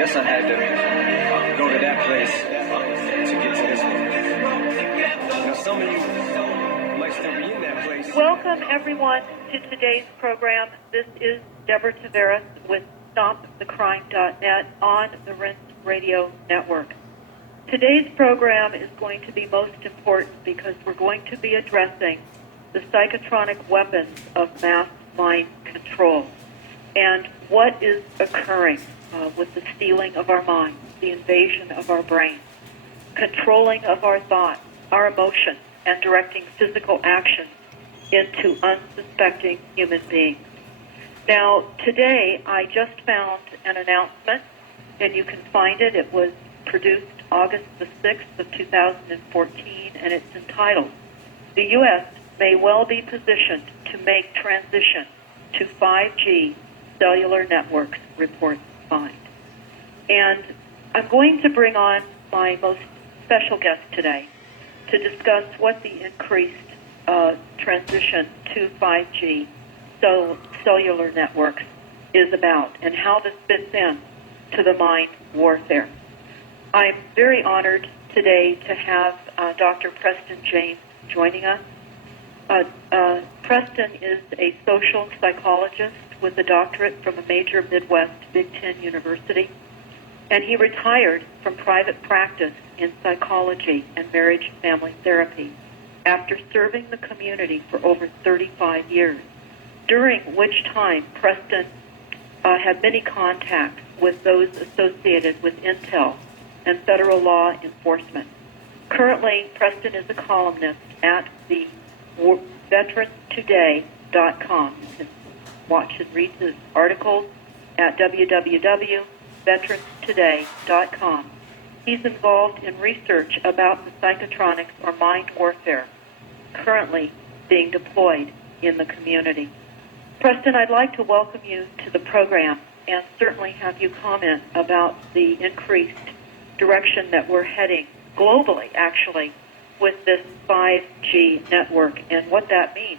guess I had to go to that place to get to this one. Now, some of you might still be in that place. Welcome, everyone, to today's program. This is Deborah Tavares with StopTheCrime.net on the Rinse Radio Network. Today's program is going to be most important because we're going to be addressing the psychotronic weapons of mass mind control and what is occurring with the stealing of our minds, the invasion of our brains, controlling of our thoughts, our emotions, and directing physical action into unsuspecting human beings. Now, today I just found an announcement, and you can find it. It was produced August the 6th of 2014, and it's entitled, "The U.S. may well be positioned to make transition to 5G cellular networks," reports find. And I'm going to bring on my most special guest today to discuss what the increased transition to 5G cellular networks is about and how this fits in to the mind warfare. I'm very honored today to have Dr. Preston James joining us. Preston is a social psychologist with a doctorate from a major Midwest Big Ten university, and he retired from private practice in psychology and marriage family therapy after serving the community for over 35 years, during which time Preston had many contacts with those associated with intel and federal law enforcement. Currently, Preston is a columnist at the VeteransToday.com. You can watch and read his articles at www.veteranstoday.com. He's involved in research about the psychotronics or mind warfare currently being deployed in the community. Preston, I'd like to welcome you to the program and certainly have you comment about the increased direction that we're heading globally, actually, with this 5G network and what that means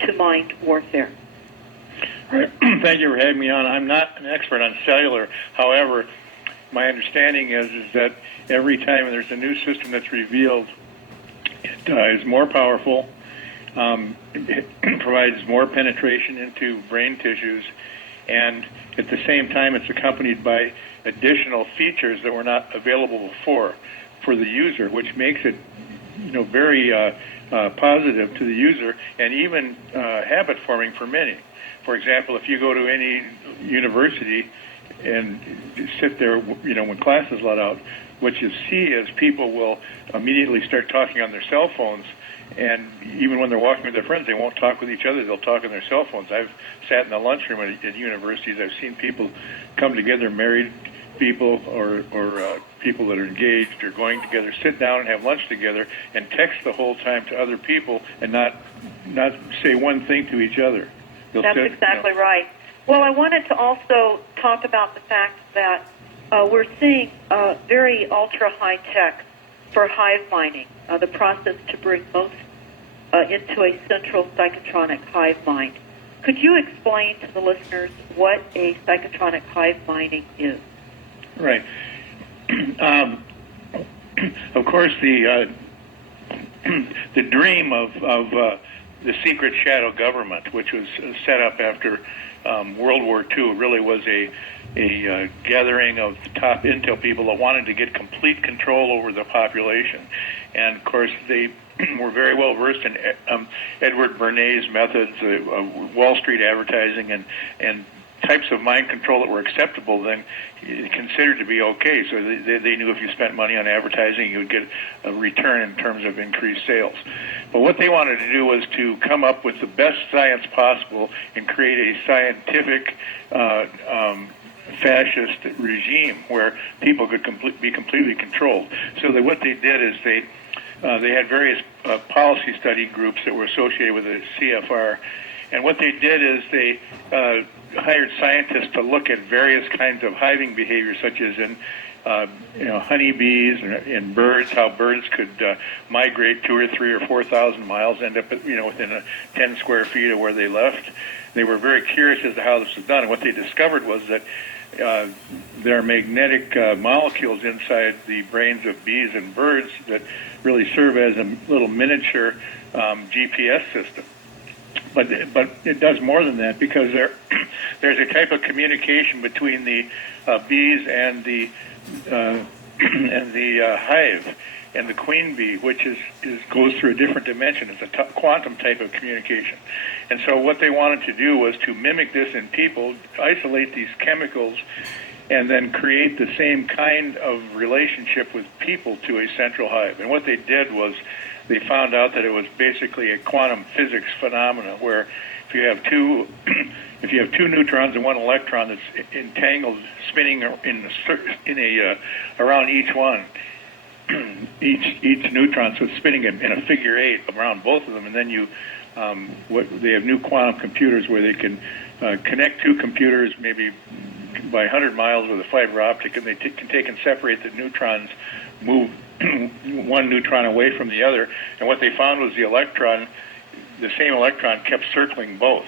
to mind warfare. Right. Thank you for having me on. I'm not an expert on cellular. However, my understanding is that every time there's a new system that's revealed, it is more powerful, it provides more penetration into brain tissues, and at the same time it's accompanied by additional features that were not available before for the user, which makes it very positive to the user and even habit forming for many. For example, if you go to any university and sit there, when class is let out, what you see is people will immediately start talking on their cell phones, and even when they're walking with their friends, they won't talk with each other. They'll talk on their cell phones. I've sat in the lunchroom at universities. I've seen people come together, married people or people that are engaged or going together, sit down and have lunch together and text the whole time to other people and not say one thing to each other. That's exactly right. Well, I wanted to also talk about the fact that we're seeing very ultra-high tech for hive minding, the process to bring most into a central psychotronic hive mind. Could you explain to the listeners what a psychotronic hive minding is? Right. Of course, the dream of the secret shadow government, which was set up after World War II, really was a gathering of top intel people that wanted to get complete control over the population. And, of course, they were very well versed in Edward Bernays' methods, Wall Street advertising, and types of mind control that were acceptable then considered to be okay. So they knew if you spent money on advertising, you would get a return in terms of increased sales. But what they wanted to do was to come up with the best science possible and create a scientific fascist regime where people could be completely controlled. So what they did is they had various policy study groups that were associated with the CFR, and what they did is they hired scientists to look at various kinds of hiving behavior, such as in honeybees and birds, how birds could migrate 2,000 or 3,000 or 4,000 miles, end up within 10 square feet of where they left. They were very curious as to how this was done, and what they discovered was that there are magnetic molecules inside the brains of bees and birds that really serve as a little miniature GPS system. But it does more than that, because there's a type of communication between the bees and the hive and the queen bee, which goes through a different dimension. It's a quantum type of communication. And so what they wanted to do was to mimic this in people, isolate these chemicals, and then create the same kind of relationship with people to a central hive. And what they did was they found out that it was basically a quantum physics phenomenon, where if you have two neutrons and one electron that's entangled, spinning around each one, each neutron, so it's spinning in a figure eight around both of them, and then they have new quantum computers where they can connect two computers maybe by 100 miles with a fiber optic, and they can take and separate the neutrons, move one neutron away from the other, and what they found was the same electron kept circling both.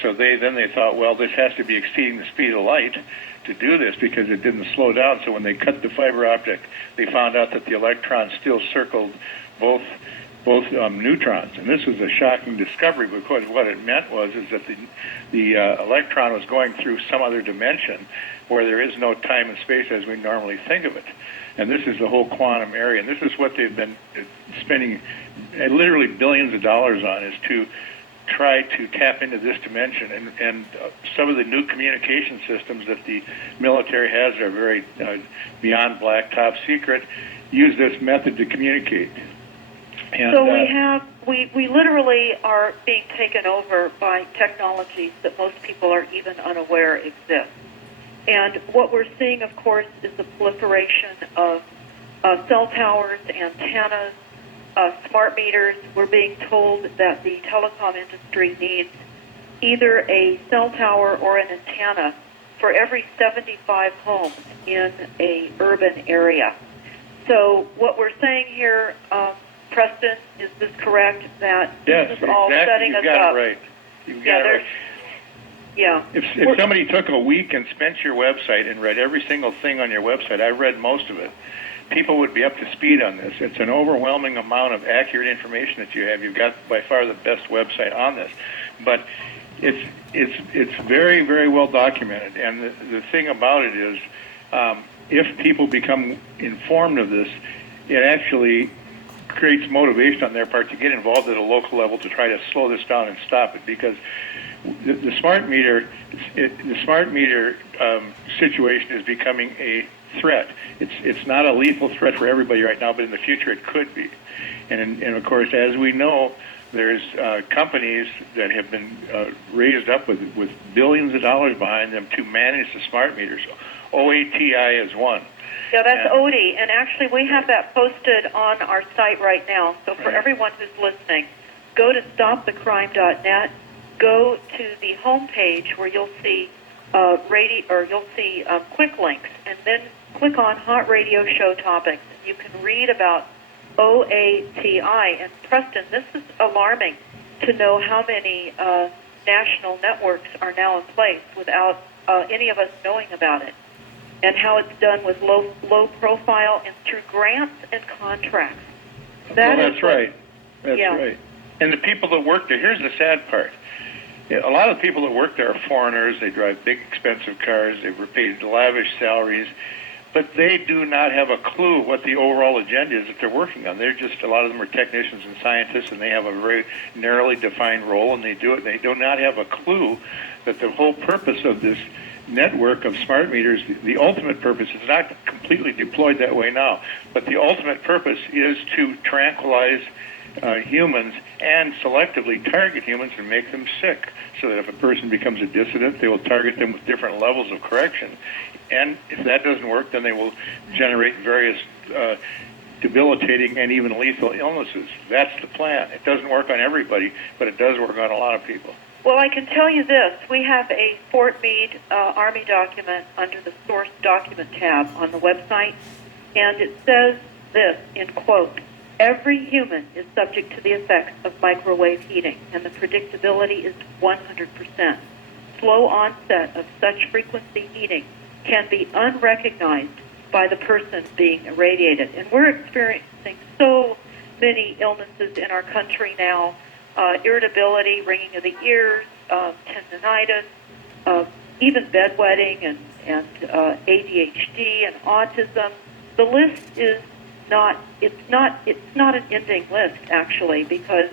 So they thought, well, this has to be exceeding the speed of light to do this, because it didn't slow down. So when they cut the fiber optic, they found out that the electrons still circled both neutrons. And this was a shocking discovery, because what it meant was that the electron was going through some other dimension where there is no time and space as we normally think of it. And this is the whole quantum area. And this is what they've been spending literally billions of dollars on, is to try to tap into this dimension. And some of the new communication systems that the military has are very beyond black, top secret, use this method to communicate. And, so we literally are being taken over by technologies that most people are even unaware exist. And what we're seeing, of course, is the proliferation of cell towers, antennas, smart meters. We're being told that the telecom industry needs either a cell tower or an antenna for every 75 homes in a urban area. So what we're saying here, Preston, is this correct, that this is all setting us up? You've got it right. You've got it right. Yeah. If somebody took a week and spent your website and read every single thing on your website, I read most of it, people would be up to speed on this. It's an overwhelming amount of accurate information that you have. You've got by far the best website on this. But it's very, very well documented. And the thing about it is, if people become informed of this, it actually creates motivation on their part to get involved at a local level to try to slow this down and stop it, because the smart meter situation is becoming a threat. It's not a lethal threat for everybody right now, but in the future it could be. And of course, as we know, there's companies that have been raised up with billions of dollars behind them to manage the smart meters. OATI is one. Yeah, that's ODI, and actually we have that posted on our site right now. So for everyone who's listening, go to stopthecrime.net. Go to the home page where you'll see quick links, and then click on Hot Radio Show Topics. You can read about OATI. And Preston, this is alarming to know how many national networks are now in place without any of us knowing about it, and how it's done with low profile and through grants and contracts. That's right. That's right. And the people that work there, here's the sad part. A lot of the people that work there are foreigners. They drive big, expensive cars. They were paid lavish salaries. But they do not have a clue what the overall agenda is that they're working on. They're just, a lot of them are technicians and scientists, and they have a very narrowly defined role, and they do it. They do not have a clue that the whole purpose of this network of smart meters, the ultimate purpose is not completely deployed that way now, but the ultimate purpose is to tranquilize humans and selectively target humans and make them sick, so that if a person becomes a dissident, they will target them with different levels of correction. And if that doesn't work, then they will generate various debilitating and even lethal illnesses. That's the plan. It doesn't work on everybody, but it does work on a lot of people. Well, I can tell you this. We have a Fort Meade Army document under the Source Document tab on the website, and it says this, in quote, "Every human is subject to the effects of microwave heating, and the predictability is 100%. Slow onset of such frequency heating can be unrecognized by the person being irradiated. And we're experiencing so many illnesses in our country now, irritability, ringing of the ears, tendinitis, even bedwetting and ADHD and autism. The list is it's not an ending list, actually, because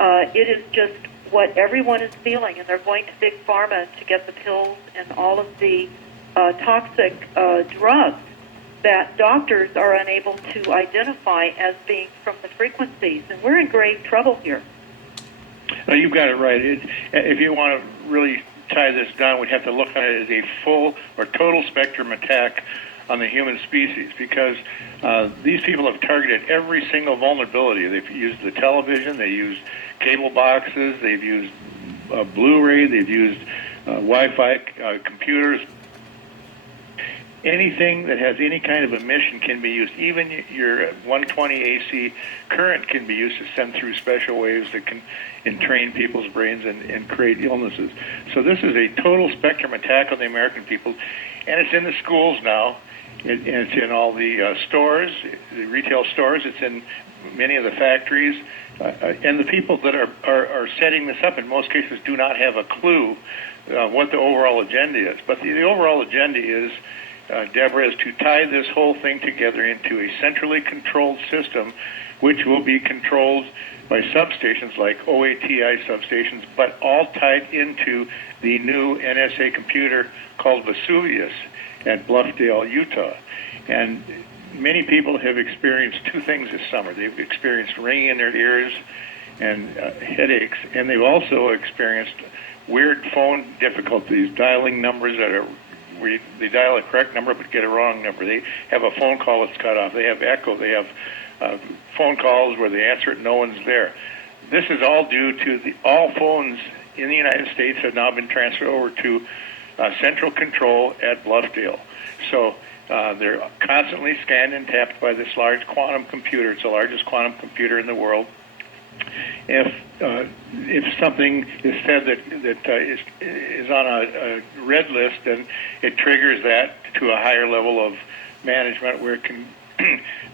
it is just what everyone is feeling, and they're going to Big Pharma to get the pills and all of the toxic drugs that doctors are unable to identify as being from the frequencies. And we're in grave trouble here. No, you've got it right. If you want to really tie this down, we'd have to look at it as a full or total spectrum attack on the human species, because these people have targeted every single vulnerability. They've used the television, they used cable boxes, they've used Blu-ray, they've used Wi-Fi computers. Anything that has any kind of emission can be used. Even your 120 AC current can be used to send through special waves that can entrain people's brains and create illnesses. So this is a total spectrum attack on the American people, and it's in the schools now. And it's in all the stores, the retail stores. It's in many of the factories. And the people that are setting this up in most cases do not have a clue what the overall agenda is. But the overall agenda is, Deborah, is to tie this whole thing together into a centrally controlled system, which will be controlled by substations like OATI substations, but all tied into the new NSA computer called Vesuvius at Bluffdale, Utah. And many people have experienced two things this summer. They've experienced ringing in their ears and headaches, and they've also experienced weird phone difficulties, dialing numbers that are where they dial a correct number but get a wrong number. They have a phone call that's cut off. They have echo. They have phone calls where they answer it, no one's there. This is all due to all phones in the United States have now been transferred over to central control at Bluffdale. So they're constantly scanned and tapped by this large quantum computer. It's the largest quantum computer in the world. If something is said that is on a red list, then it triggers that to a higher level of management where it can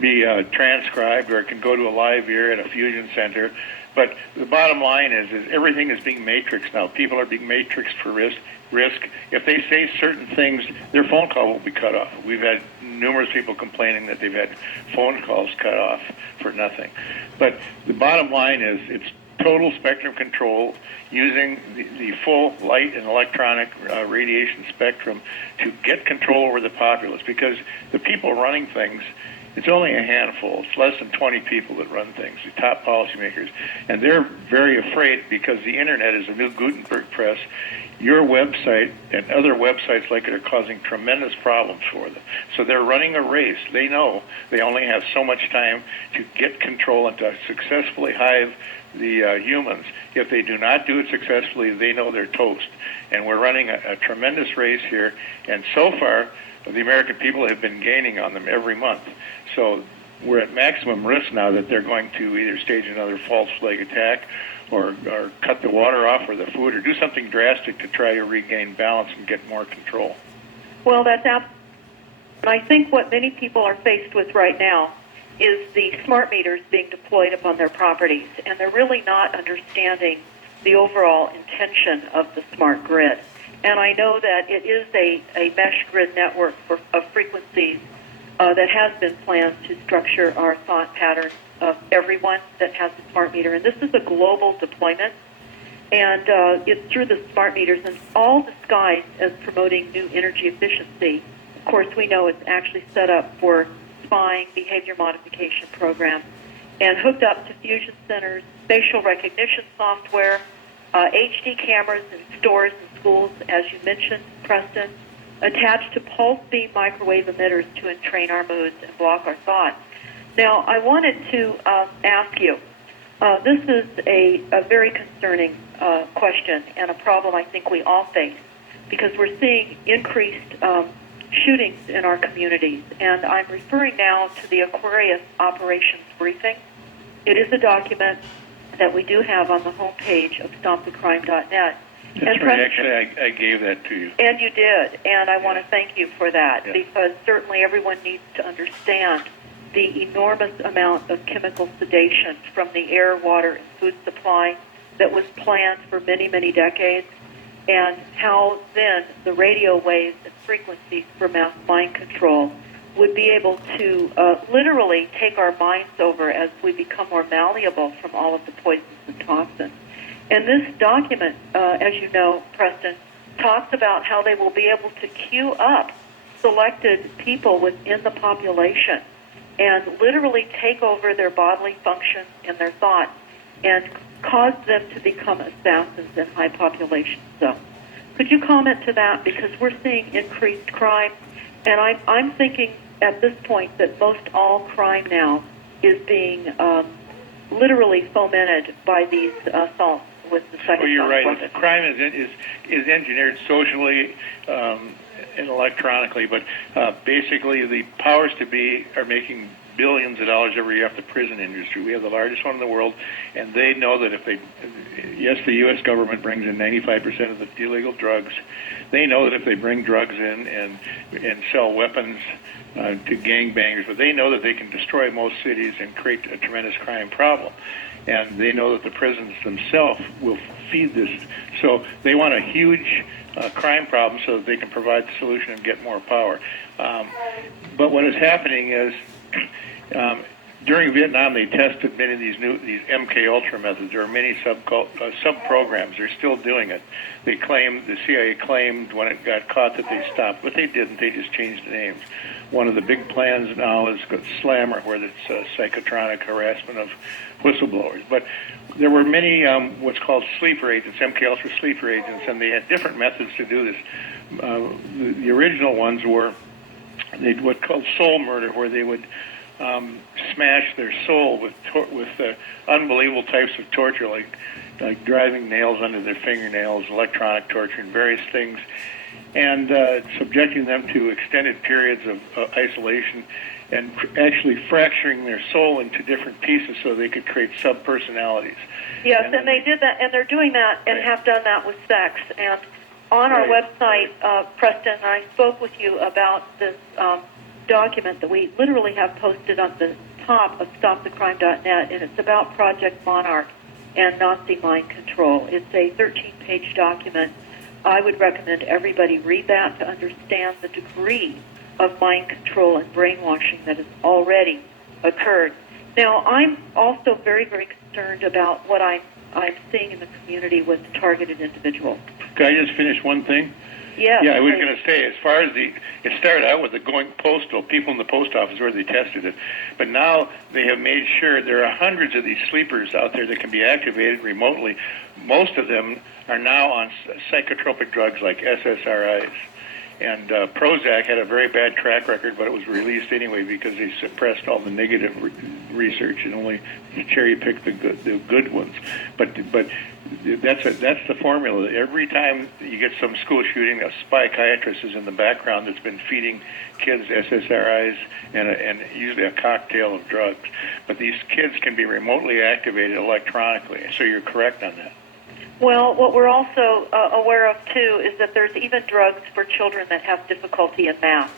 be transcribed, or it can go to a live ear at a fusion center. But the bottom line is everything is being matrixed now. People are being matrixed for risk. If they say certain things, their phone call will be cut off. We've had numerous people complaining that they've had phone calls cut off for nothing. But the bottom line is it's total spectrum control using the full light and electronic radiation spectrum to get control over the populace, because the people running things, it's only a handful. It's less than 20 people that run things, the top policymakers. And they're very afraid because the Internet is a new Gutenberg press. Your website and other websites like it are causing tremendous problems for them. So they're running a race. They know they only have so much time to get control and to successfully hive the humans. If they do not do it successfully, they know they're toast. And we're running a tremendous race here. And so far, the American people have been gaining on them every month. So we're at maximum risk now that they're going to either stage another false flag attack or cut the water off or the food or do something drastic to try to regain balance and get more control. Well, that's absolutely. And I think what many people are faced with right now is the smart meters being deployed upon their properties, and they're really not understanding the overall intention of the smart grid. And I know that it is a mesh grid network of frequencies that has been planned to structure our thought patterns of everyone that has a smart meter. And this is a global deployment, and it's through the smart meters, and all disguised as promoting new energy efficiency. Of course, we know it's actually set up for spying, behavior modification programs, and hooked up to fusion centers, facial recognition software, HD cameras in stores and schools, as you mentioned, Preston, attached to pulse beam microwave emitters to entrain our moods and block our thoughts. Now, I wanted to ask you, this is a very concerning question and a problem I think we all face, because we're seeing increased shootings in our communities. And I'm referring now to the Aquarius Operations Briefing. It is a document that we do have on the homepage of StopTheCrime.net. That's right. Actually, I gave that to you. And you did, and I want to thank you for that, because certainly everyone needs to understand the enormous amount of chemical sedation from the air, water, and food supply that was planned for many, many decades, and how then the radio waves and frequencies for mass mind control would be able to literally take our minds over as we become more malleable from all of the poisons and toxins. And this document, as you know, Preston, talks about how they will be able to queue up selected people within the population and literally take over their bodily functions and their thoughts and cause them to become assassins in high population zones. Could you comment to that? Because we're seeing increased crime, and I'm thinking at this point that most all crime now is being literally fomented by these assaults with the second. Well, you're right. Weapon. Crime is engineered socially and electronically, but basically the powers to be are making billions of dollars every year off the prison industry. We have the largest one in the world, and they know that if they, yes, the U.S. government brings in 95% of the illegal drugs. They know that if they bring drugs in and sell weapons to gangbangers, but they know that they can destroy most cities and create a tremendous crime problem. And they know that the prisons themselves will feed this. So they want a huge crime problem so that they can provide the solution and get more power. But what is happening is during Vietnam, they tested many of these MK Ultra methods. There are many sub-programs. They're still doing it. The CIA claimed when it got caught that they stopped, but they didn't. They just changed the names. One of the big plans now is Slammer, where it's psychotronic harassment of whistleblowers. But there were many what's called sleeper agents, MK Ultra sleeper agents, and they had different methods to do this. The original ones were what's called soul murder, where they would smash their soul with unbelievable types of torture, like driving nails under their fingernails, electronic torture, and various things, and subjecting them to extended periods of isolation, and actually fracturing their soul into different pieces so they could create sub-personalities. Yes, and they did that, and they're doing that and have done that with sex. And on our website, Preston, I spoke with you about this document that we literally have posted on the top of stopthecrime.net, and it's about Project Monarch and Nazi mind control. It's a 13-page document. I would recommend everybody read that to understand the degree of mind control and brainwashing that has already occurred. Now, I'm also very, very concerned about what I'm seeing in the community with targeted individuals. Can I just finish one thing? Yes, yeah, I was going to say, as far as it started out with the going postal, people in the post office where they tested it, but now they have made sure there are hundreds of these sleepers out there that can be activated remotely. Most of them are now on psychotropic drugs like SSRIs. And Prozac had a very bad track record, but it was released anyway because they suppressed all the negative research and only cherry-picked the good ones. But that's the formula. Every time you get some school shooting, a psychiatrist is in the background that's been feeding kids SSRIs and usually a cocktail of drugs. But these kids can be remotely activated electronically, so you're correct on that. Well, what we're also aware of, too, is that there's even drugs for children that have difficulty in math.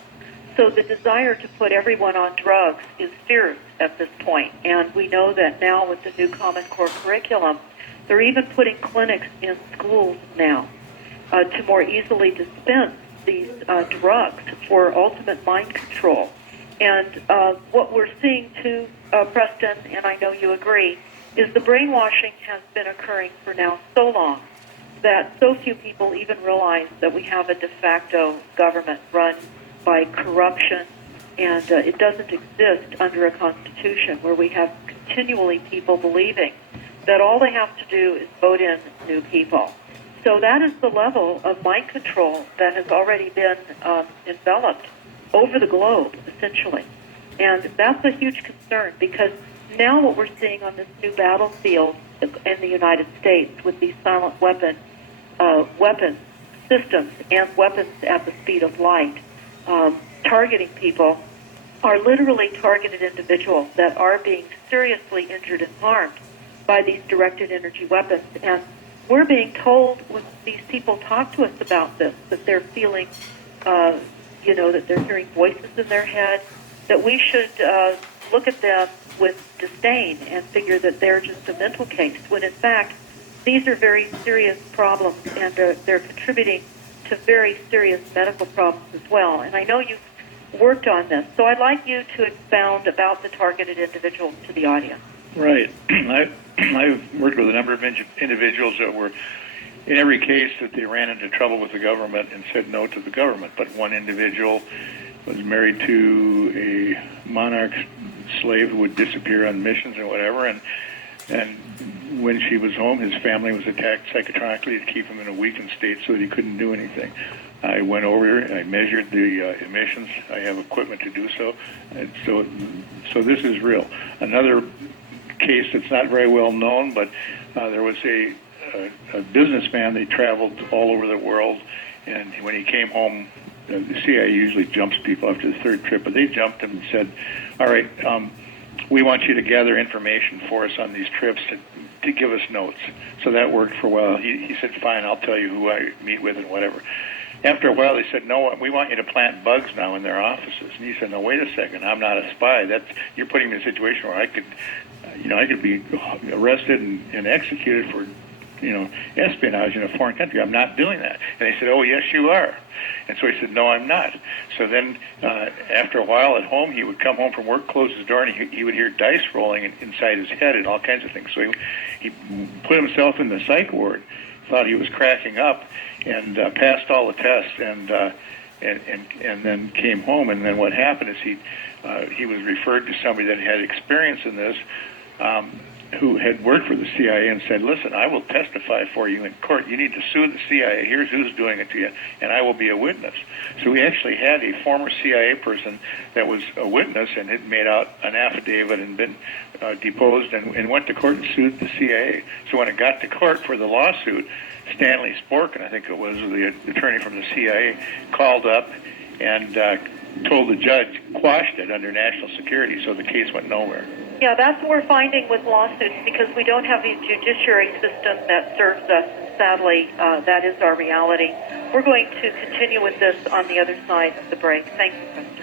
So the desire to put everyone on drugs is fierce at this point. And we know that now with the new Common Core curriculum, they're even putting clinics in schools now to more easily dispense these drugs for ultimate mind control. And what we're seeing, too, Preston, and I know you agree, is the brainwashing has been occurring for now so long that so few people even realize that we have a de facto government run by corruption, and it doesn't exist under a constitution where we have continually people believing that all they have to do is vote in new people. So that is the level of mind control that has already been enveloped over the globe, essentially. And that's a huge concern because now what we're seeing on this new battlefield in the United States with these silent weapon systems and weapons at the speed of light targeting people are literally targeted individuals that are being seriously injured and harmed by these directed energy weapons. And we're being told when these people talk to us about this that they're feeling, that they're hearing voices in their head, that we should look at them with disdain and figure that they're just a mental case, when in fact these are very serious problems and they're contributing to very serious medical problems as well. And I know you've worked on this, so I'd like you to expound about the targeted individuals to the audience. Right. I've worked with a number of individuals that were, in every case, that they ran into trouble with the government and said no to the government. But one individual was married to a monarch slave who would disappear on missions or whatever, and when she was home, his family was attacked psychotronically to keep him in a weakened state so that he couldn't do anything. I went over, I measured the emissions. I have equipment to do so. And so this is real. Another case that's not very well known, but there was a businessman. They traveled all over the world, and when he came home, the CIA usually jumps people after the third trip, but they jumped him and said, all right, we want you to gather information for us on these trips to give us notes. So that worked for a while. He said, fine, I'll tell you who I meet with and whatever. After a while, they said, no, we want you to plant bugs now in their offices. And he said, no, wait a second, I'm not a spy. You're putting me in a situation where I could be arrested and executed for, espionage in a foreign country. I'm not doing that. And they said, oh, yes, you are. And so he said, no, I'm not. So then after a while at home, he would come home from work, close his door, and he would hear dice rolling inside his head and all kinds of things. So he put himself in the psych ward, thought he was cracking up, and passed all the tests, and then came home. And then what happened is he was referred to somebody that had experience in this, who had worked for the CIA, and said, listen, I will testify for you in court. You need to sue the CIA. Here's who's doing it to you, and I will be a witness. So we actually had a former CIA person that was a witness and had made out an affidavit and been deposed and went to court and sued the CIA. So when it got to court for the lawsuit, Stanley Sporkin, I think it was, the attorney from the CIA, called up and told the judge, quashed it under national security, so the case went nowhere. Yeah, that's what we're finding with lawsuits, because we don't have a judiciary system that serves us. And sadly, that is our reality. We're going to continue with this on the other side of the break. Thank you, Preston.